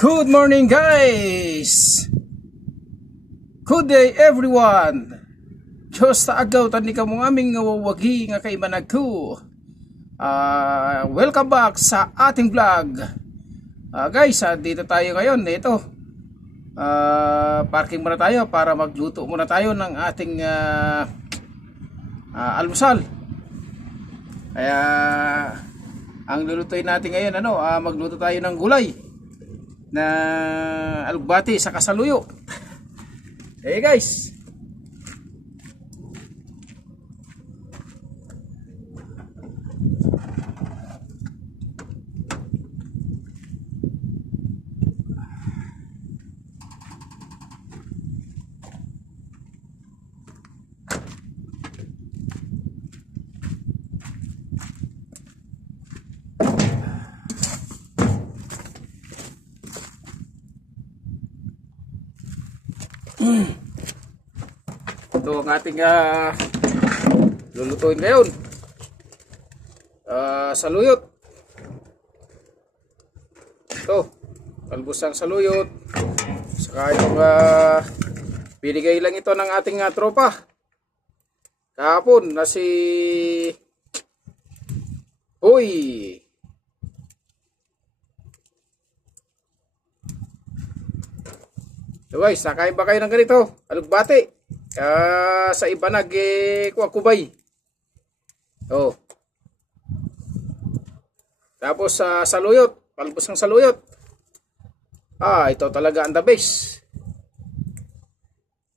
Good morning guys! Good day everyone! Diyos ta agaw tani ka mong aming ngawawagi nga kay managku. Welcome back sa ating vlog. Guys, dito tayo ngayon. Ito, parking muna tayo para magluto muna tayo ng ating almusal. Kaya ang lulutuin natin ngayon, magluto tayo ng gulay na alugbati sa kasaluyo. Hey guys, ito ang ating lulutuin ngayon. Saluyot. Ito, talbusang saluyot. Saka yung binigay lang ito ng ating tropa kahapon na si Hoy. So guys, nakain ba kayo ng ganito? Alugbati. Sa iba kubay. Oh. Tapos saluyot, palbos ng saluyot. Ito talaga ang the best.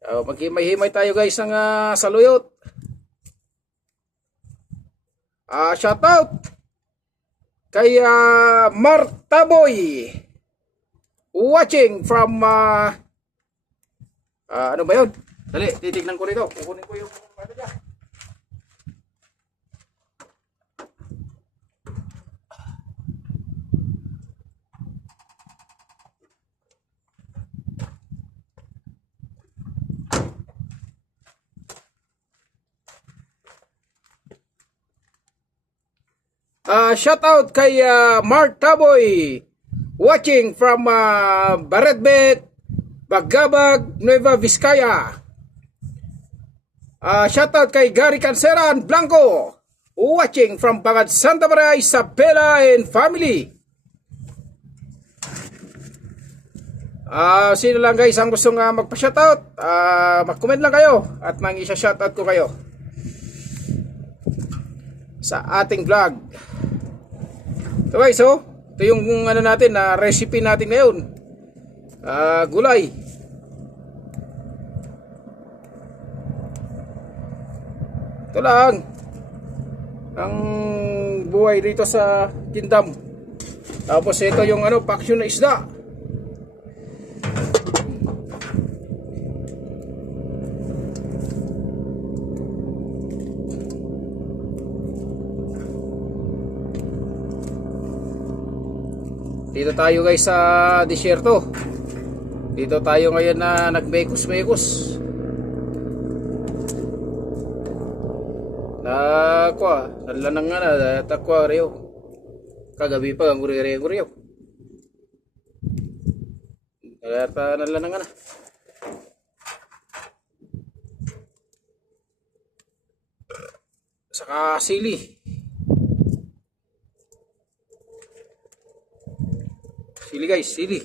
Maghimay-himay tayo guys ng saluyot. Shout out kay Martaboy watching from ano ba yun? Dali, titignan ko rito. Kukunin ko yung ano dyan. Shout out kay Mark Taboy watching from Baretbet, Bagabag, Nueva Vizcaya. Shoutout kay Gary Canceran Blanco watching from Bagad Santa Maria, Isabela and family. Sino lang guys ang gustong magpa-shoutout, mag-comment lang kayo at mang-isa-shoutout ko kayo sa ating vlog. So guys, ito yung natin na recipe natin ngayon. Gulay. Ito lang ang buhay dito sa Kingdom. Tapos ito yung paksyon na isda. Dito tayo guys sa disyerto. Dito tayo ngayon na nagmekos-mekos. Nalanang nga takwa rin. Kagabi pa ang guri-guri. Kaya nalanang nga. Saka sili. Sili guys, sili.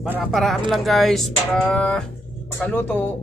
Para-paraan lang guys, para makaluto.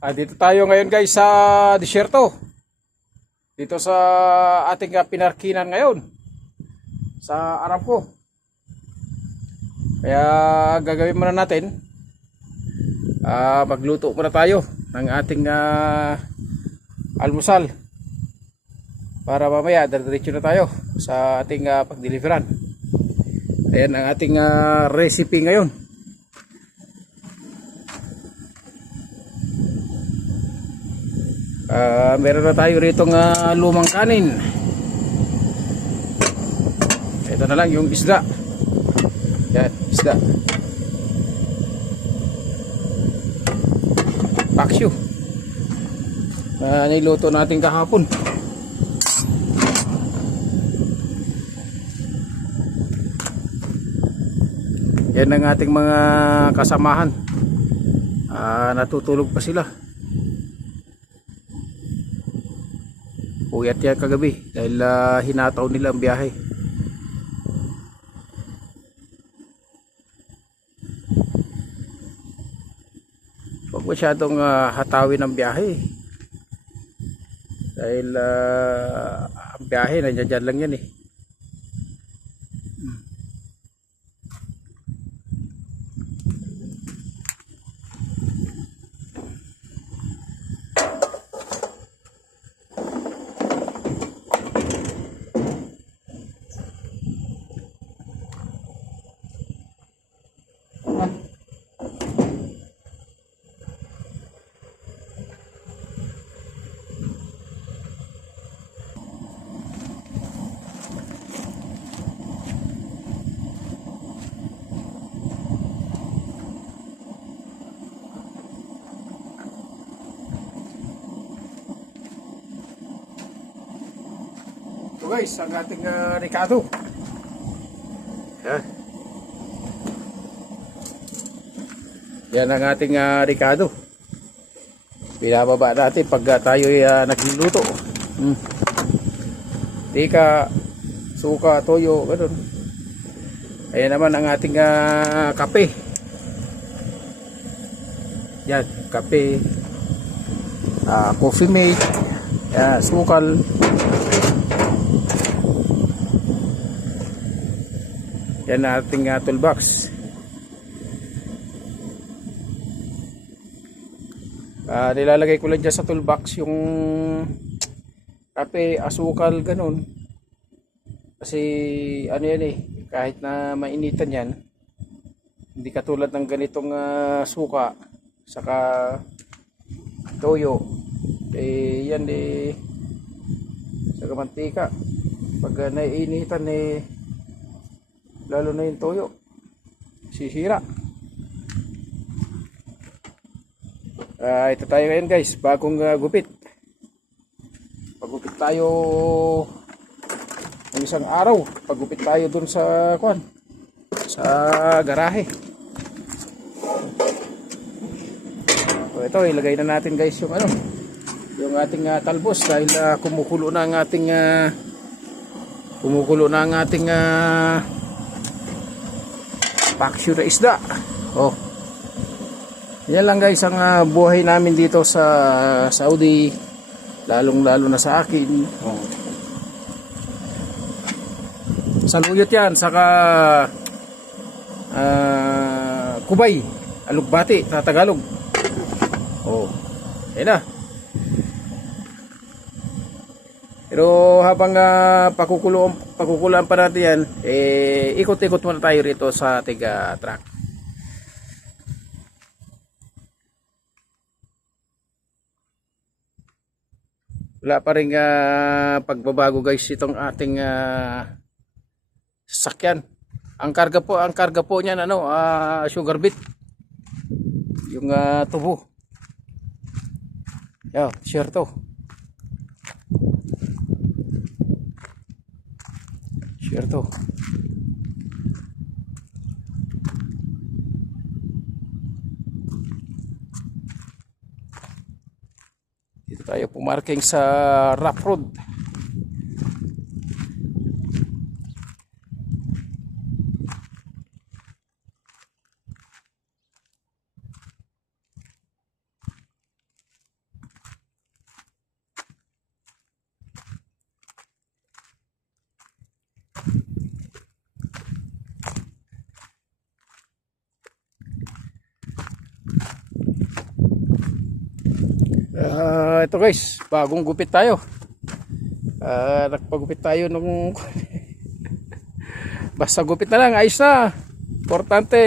Dito tayo ngayon guys sa disyerto. Dito sa ating pinarkinan ngayon. Sa Aramco. Kaya gagawin muna natin. Magluto muna tayo ng ating almusal. Para mamaya diretso na tayo sa ating pagdeliveran. Ayan ang ating recipe ngayon. Meron na tayo rito lumang kanin. Ito na lang yung isda. Yan, isda. Paksyo. Niluto natin kahapon. Yan ang ating mga kasamahan. Natutulog pa sila. Puyat yan kagabi dahil hinataw nila ang biyahe. Huwag masyadong hatawin ang biyahe dahil ang biyahe nandiyan lang yan eh. So guys, ang ating Ricardo. Yan. Yan ang ating Ricardo. Binababa natin pag tayo nagluluto. Tika, suka, toyo, gano'n. Ayan naman ang ating kape. Yan, kape. Coffee mate. Yan, sukal. Yan ang ating toolbox. Nilalagay ko lang dyan sa toolbox yung kape, asukal, ganun. Kasi ano yan eh, kahit na mainitan yan, hindi katulad ng ganitong suka, saka toyo. Yan saka mantika. Pag naiinitan lalo na yung toyo, sisira. Ito tayo ngayon guys, bagong gupit. Pagupit tayo ng isang araw, pagupit tayo dun sa sa garahe. So ito, ilagay na natin guys yung yung ating talbos dahil kumukulo na ang ating paksyo na isda. Yan lang guys ang buhay namin dito sa Saudi, lalong lalo na sa akin. Saluyot yan, saka kubay, alugbati sa Tagalog. Yan na. Pero habang pakukulaan pa natin yan, ikot-ikot muna tayo rito sa ating truck. Wala pa rin pagbabago guys itong ating sasakyan. Ang karga po niyan sugar beet. Yung tubo. Yo, share to. Share to. Dito tayo pumarking sa rough road. Ito guys, bagong gupit tayo. Nagpagupit tayo nung basta gupit na lang, ayos na. Importante,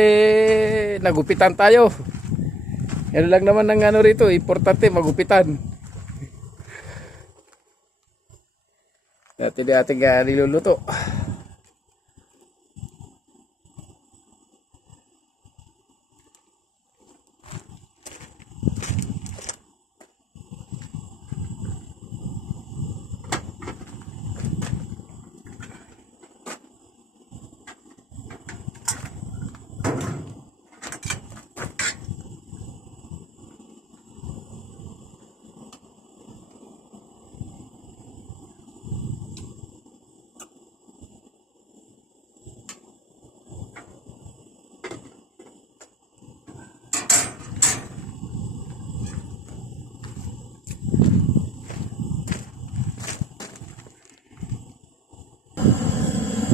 nagupitan tayo. Yan lang naman ng ano rito, importante magupitan. Dati di ating niluluto.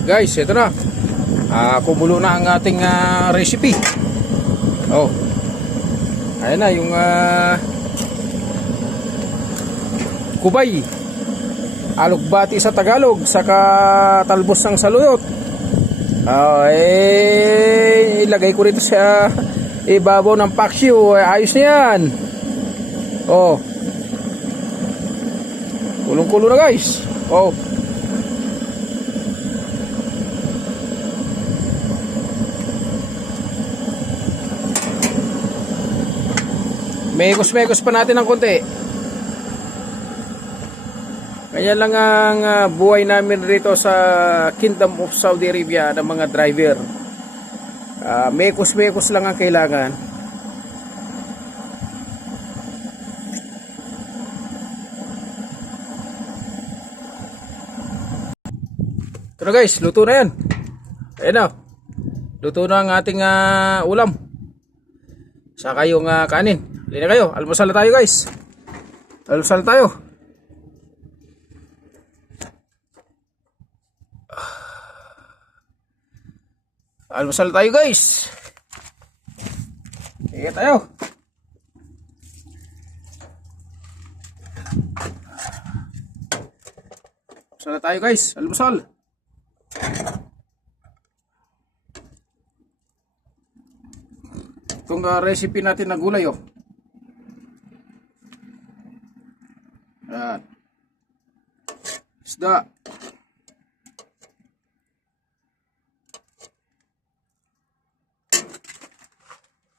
Guys, ito na. Kumulo na ang ating recipe. Oh. Ayan na yung kubay. Alugbati sa Tagalog, saka talbos ng saluyot. Ilagay ko rito sa ibabaw ng paksiw. Ayos na yan. Oh. Kulong-kulo na guys. Oh. Mekos-mekos pa natin ng konti. Kaya lang ang buhay namin rito sa Kingdom of Saudi Arabia ng mga driver. Mekos-mekos lang ang kailangan. Ito na guys, luto na yan. Ayan na. Luto na ang ating ulam. Saka yung kanin. Halina kayo, almusal na tayo guys. Almusal na tayo. Almusal na tayo guys. Sige tayo. Almusal na tayo guys, almusal. Itong recipe natin na gulay oh. Ayan. Isda.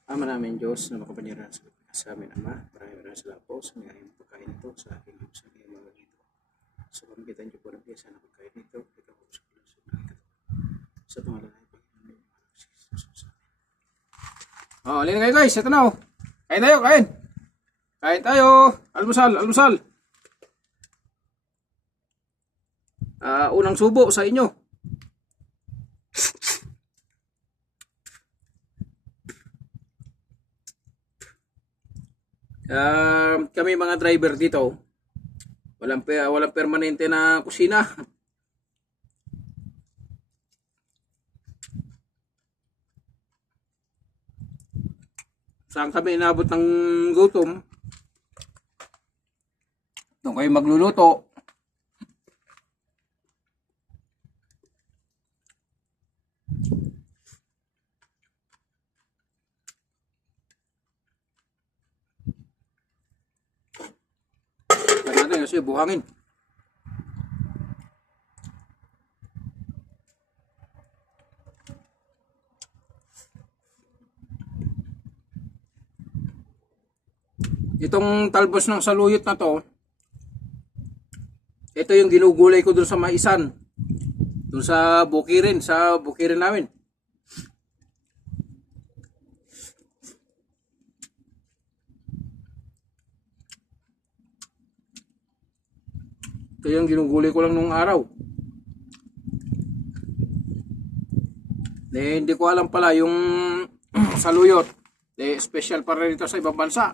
Ama namin Diyos na makapangyarihan sa amin Ama, maraming salamat po sa mga pagkain ito sa aking mga dito. Sa pamagitan niyo po ng piyesa na pagkain ito, ikaw po sa kalusugan sa pangalan ng Panginoon Jesus. Oh, alin kayo guys, ito na oh. Kain tayo, kain. Kain tayo. Almusal, almusal. Unang subo sa inyo. Kami mga driver dito, walang permanente na kusina. Saan kami inabot ng gutom, doon kayo magluluto. Natin kasi buhangin. Itong talbos ng saluyot na to, ito yung ginugulay ko dun sa maisan, dun sa bukirin namin. Ito yung ginugulay ko lang nung araw. Hindi ko alam pala yung saluyot. Special para dito sa ibang bansa.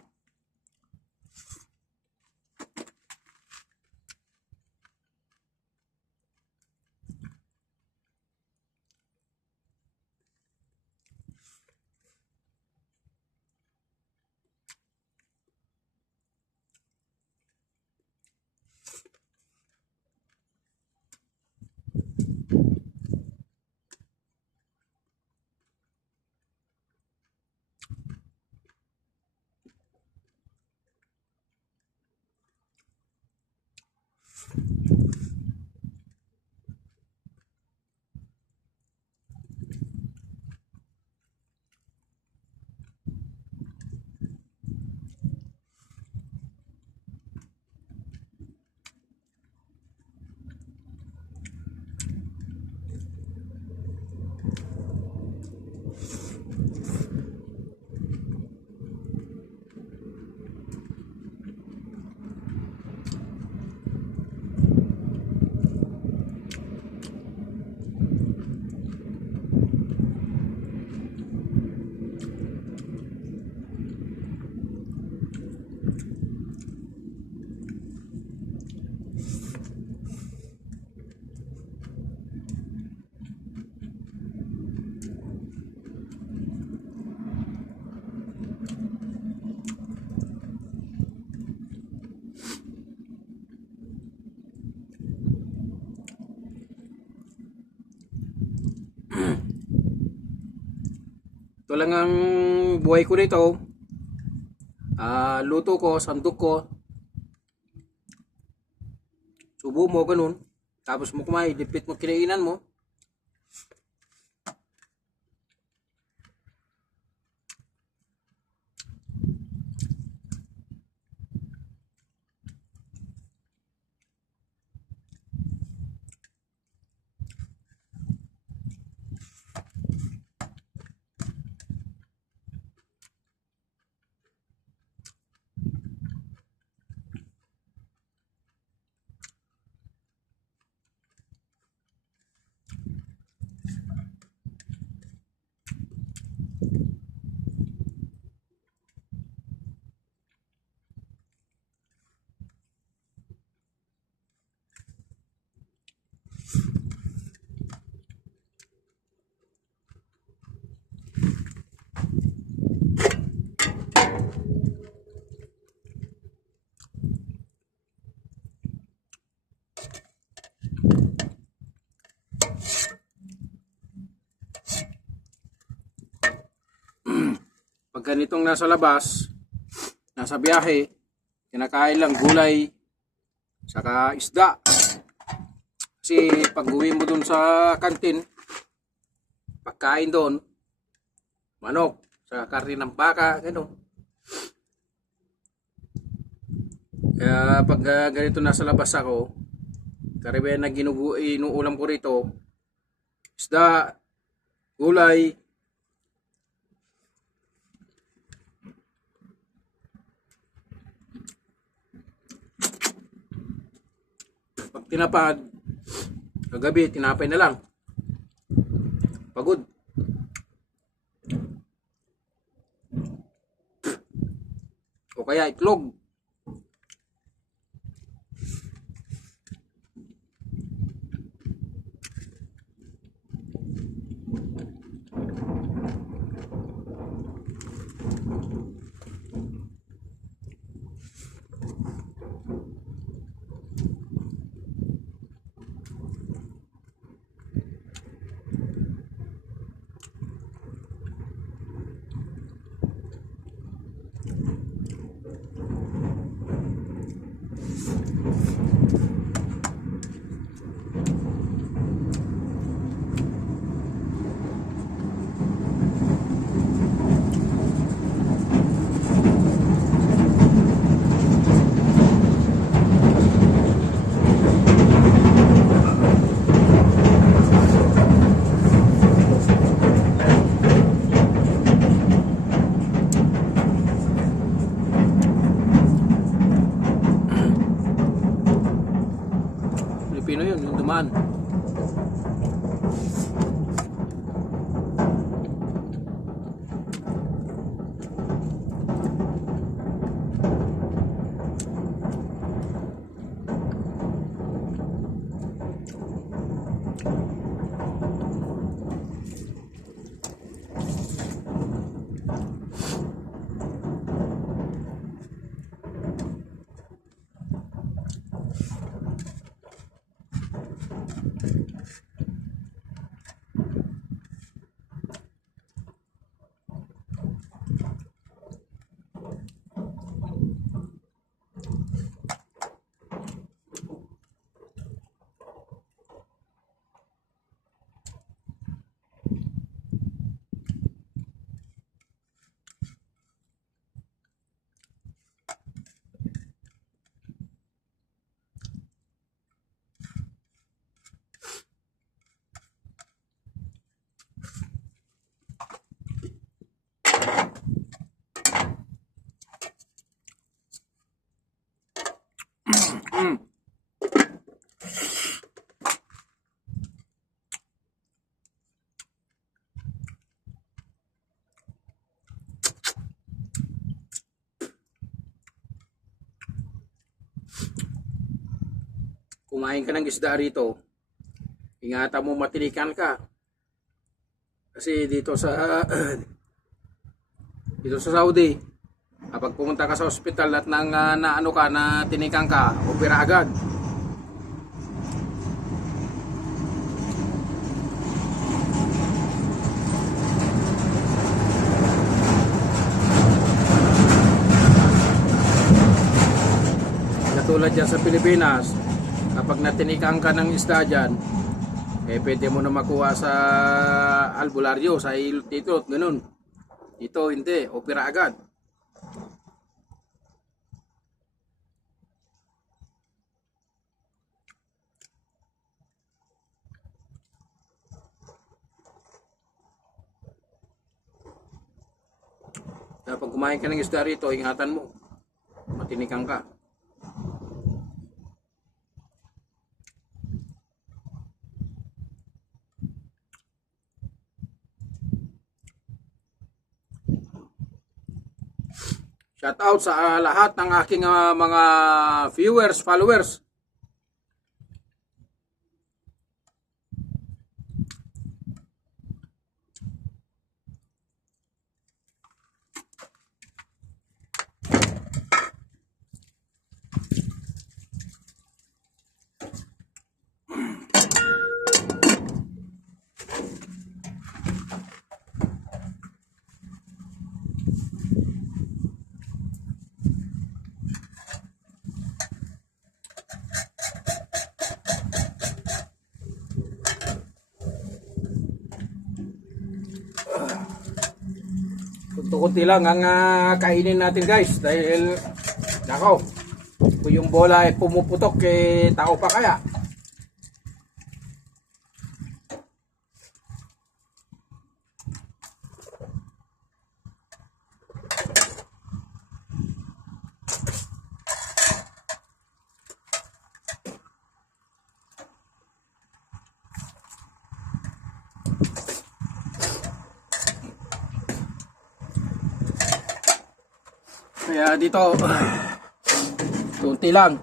Ito lang ang buhay ko dito. Luto ko, sandok ko. Subo mo, ganun. Tapos mo kumain, dipit mo kinainan mo. Pag ganitong nasa labas, nasa biyahe, kinakain lang gulay, saka isda. Kasi pag uwi mo dun sa kantin, pagkain doon, manok, saka karne ng baka, gano'n. Kaya pag ganito nasa labas ako, karamihan na inuulam ko rito, isda, gulay, pag tinapad, kagabi, tinapay na lang. Pagod. O kaya itlog. Pilipino yun, yung dumaan. Kumain ka ng isda rito, ingatan mo matilikan ka. Kasi dito sa dito sa Saudi, kapag pumunta ka sa ospital at nang naano ka na tinikan ka, opera agad. katulad dyan sa Pilipinas, kapag natinikan ka ng isda dyan, pwede mo na makuha sa albularyo, sa ilot-itot, ganun. Dito hindi, opera agad. Kapag kumain ka ng isda rito, ingatan mo, matinikan ka. Shout out sa lahat ng aking mga viewers, followers. Kunti lang ang kainin natin guys dahil nako, kung yung bola ay pumuputok tao pa kaya. Kaya dito, kunti lang.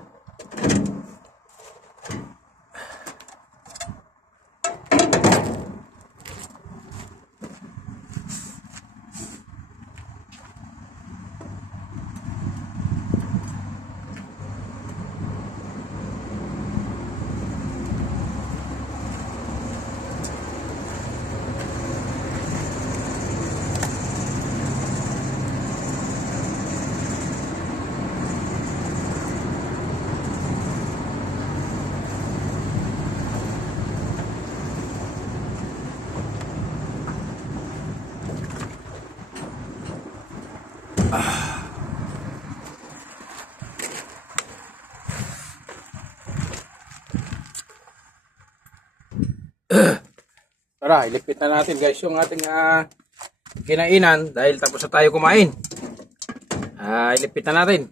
Tara, ilipit na natin guys yung ating kinainan dahil tapos na tayo kumain. Ilipit na natin.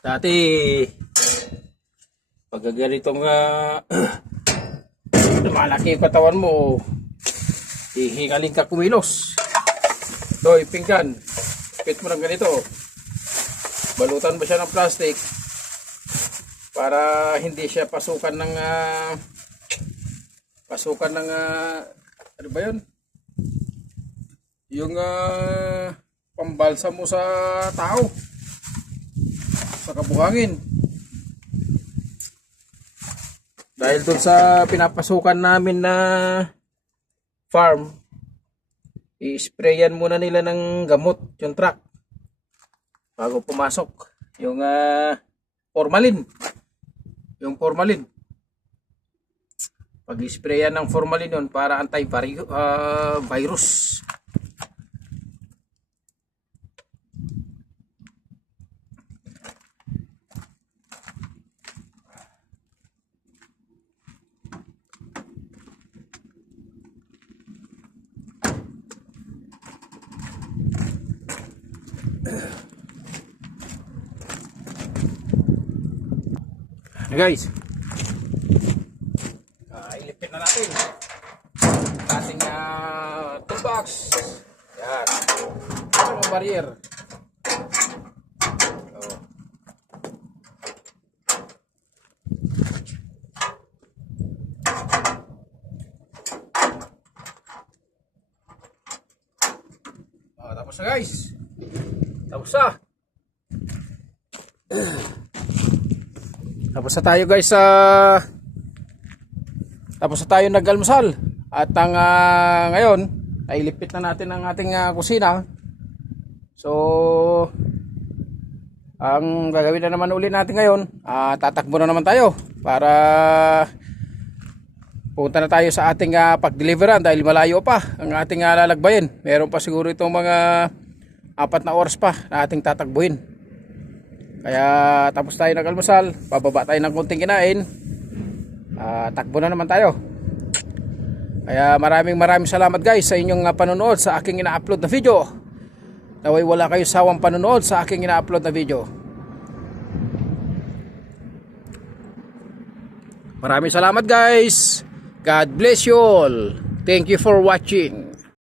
Dati, pag ganitong malaki yung katawan mo, hihingaling ka kumilos. Ito, ipinggan. Pit mo ng ganito. Balutan mo siya ng plastic para hindi siya pasukan ng ano ba yun? Yung pambalsa mo sa tao. Sa kabuhangin. Dahil doon sa pinapasukan namin na farm, i-sprayan muna nila ng gamot yung truck bago pumasok yung formalin. Yung formalin. Pag i-sprayan ng formalin yun para anti-virus. Guys, Yan. Ito ang barrier. Oh. Oh, tapos na guys. Tapos na. Tapos na tayo guys sa tapos na tayo nag-almusal. At ang ngayon ay ilipit na natin ang ating kusina. So ang gagawin na naman uli natin ngayon, tatakbo na naman tayo para punta na tayo sa ating pag-deliveran dahil malayo pa ang ating lalagbayin. Meron pa siguro itong mga 4 na oras pa na ating tatakbuhin. Kaya tapos tayo nag-almusal, bababa tayo ng konting kinain, takbo na naman tayo. Kaya maraming salamat guys sa inyong panonood sa aking ina-upload na video. Naway wala kayo sawang panonood sa aking ina-upload na video. Maraming salamat guys. God bless you all. Thank you for watching.